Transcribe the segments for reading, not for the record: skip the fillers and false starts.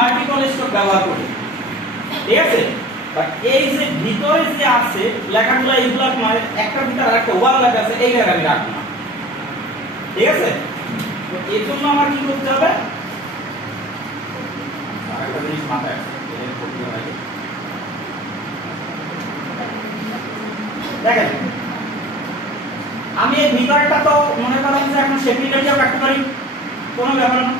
Multiple stroke ব্যবহার করি, ঠিক আছে। বাট এই যে ভিতরে যে আছে লেখাগুলো, এইগুলো মানে একটা ভিতরে আরেকটা ওয়াল লেখা আছে, এই লেখা আমি রাখবো না, ঠিক আছে। তো এর জন্য আমার কি করতে হবে, আরেকটা জিনিস মাথায় আছে, এর করতে হবে। দেখেন আমি এই ভিতরটা তো মনে করেন যে এখন সেপিটারিও কাটতে পারি, কোনো ব্যাপার না,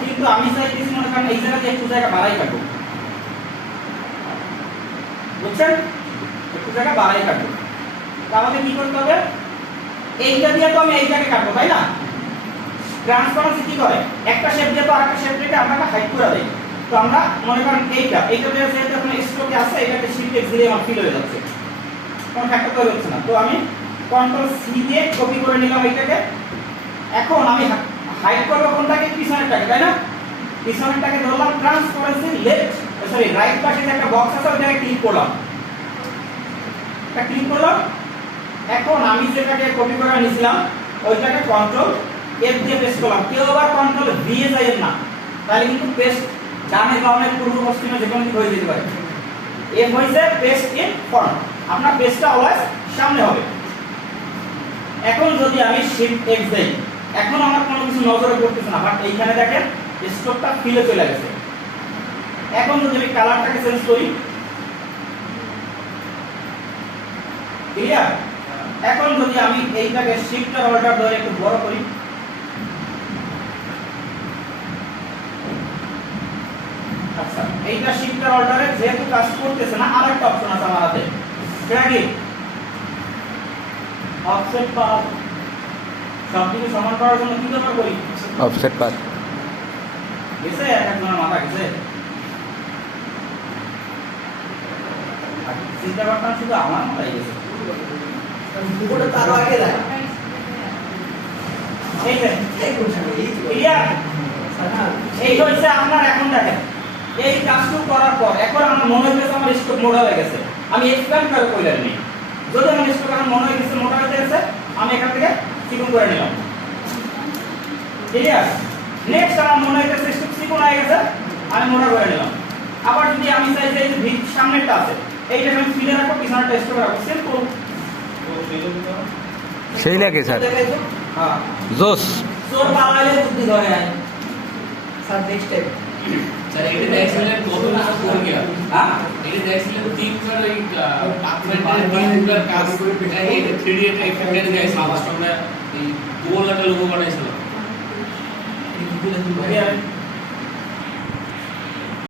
কিন্তু আমি চাইতেছি মনে করেন এই জায়গাতে একটু জায়গা বাড়াই কাটবো, বুঝছেন, একটু জায়গা বাড়াই কাটবো। তাহলে কি করতে হবে, এইটা দিয়ে তো আমি এইটাকে কাটবো, তাই না। ট্রান্সফারেন্সি কি করে, একটা শেপ দিয়ে তো আরেকটা শেপ থেকে আমরা হাইড করে দেই। তো আমরা মনে করেন এইটা দিয়ে যেহেতু এখন স্ট্রোকে আছে, এটাকে শিফট এক্স দিয়ে আমার ফিল হয়ে যাচ্ছে, কোনো ফ্যাক্টর তৈরি হচ্ছে না। তো আমি কন্ট্রোল সি দিয়ে কপি করে নিলাম এইটাকে। এখন আমি হাইড করব কোনটাকে, পিছনেরটাকে, তাই না। পিছনেরটাকে ধরলাম, ট্রান্সফারেন্সি লেফট সরি রাইট পাশে যে একটা বক্স আছে ওটাকে ক্লিক করলাম, এটা ক্লিক করলাম। এখন আমি যেটাকে কপি করে নিয়েছিলাম ওইটাকে কন্ট্রোল এফ দিয়ে পেস্ট করলাম। কেউ আবার কন্ট্রোল ভি এ যাবেন না, তাহলে কিন্তু পেস্ট ডানে বামে পূর্ব পশ্চিমে যে কোনো দিকে হয়ে যেতে পারে। এফ হইছে পেস্ট ইন ফ্রন্ট, আপনার পেস্টটা অলওয়েজ সামনে হবে। এখন যদি আমি শিফট এক্স দেই, এখন আমার কোনো কিছু নজরে পড়তেছে না, বাট এইখানে দেখেন স্ট্রোকটা ফিলে চলে গেছে। এখন যদি আমি কালারটাকে চেঞ্জ করি, ক্লিয়ার। এখন যদি আমি এইটাকে শিফট আর অল্টার ধরে একটু বড় করি, আচ্ছা এইটা শিফট আর অল্টারে যেহেতু কাজ করতেছে না, আরেকটা অপশন আছে আমার হাতে, সেটা কি অফসেট পাথ। সবকিছু সমান করার জন্য কি ব্যবহার করি, অফসেট পাথ। গেছে একজনের মাথা গেছে, চিন্তা করতাম শুধু আমার মাথায় গেছে, ওটা তার আগে দেয়। এই যে ক্লিয়ার, এই হচ্ছে আপনার। এখন দেখেন এই কাজটুকু করার পর এখন আমার মনে হইতেছে আমার স্ট্রোক মোটা হয়ে গেছে, আমি এক্সপ্লেন করে কইলাম নি। যদি আমার স্ট্রোক এখন মনে হয়ে গেছে মোটা হয়ে গেছে, আমি এখান থেকে চিকন করে নিলাম, ক্লিয়ার। নেক্সট আমার মনে হইতেছে স্ট্রোক চিকন হয়ে গেছে, আমি মোটা করে নিলাম। আবার যদি আমি চাই যে এই যে ভিত সামনেরটা আছে এইটাকে আমি ফিলে রাখবো, পিছনেরটা স্ট্রোক রাখবো, সিম্পল। সেই লাগে স্যার, হ্যাঁ জোস। তোর বাঙালি বুদ্ধি ধরে আয় স্যার নেক্সট টাইম স্যার এটা দেখছিলেন কত না করে গেল, হ্যাঁ এটা দেখছিলেন তিনবার ওই পাথরের তিনবার কাজ করে এটা 3D এর এফেক্ট গাইস আমরা এই গোল একটা লোগো বানাইছিলাম। ক্লিয়ার।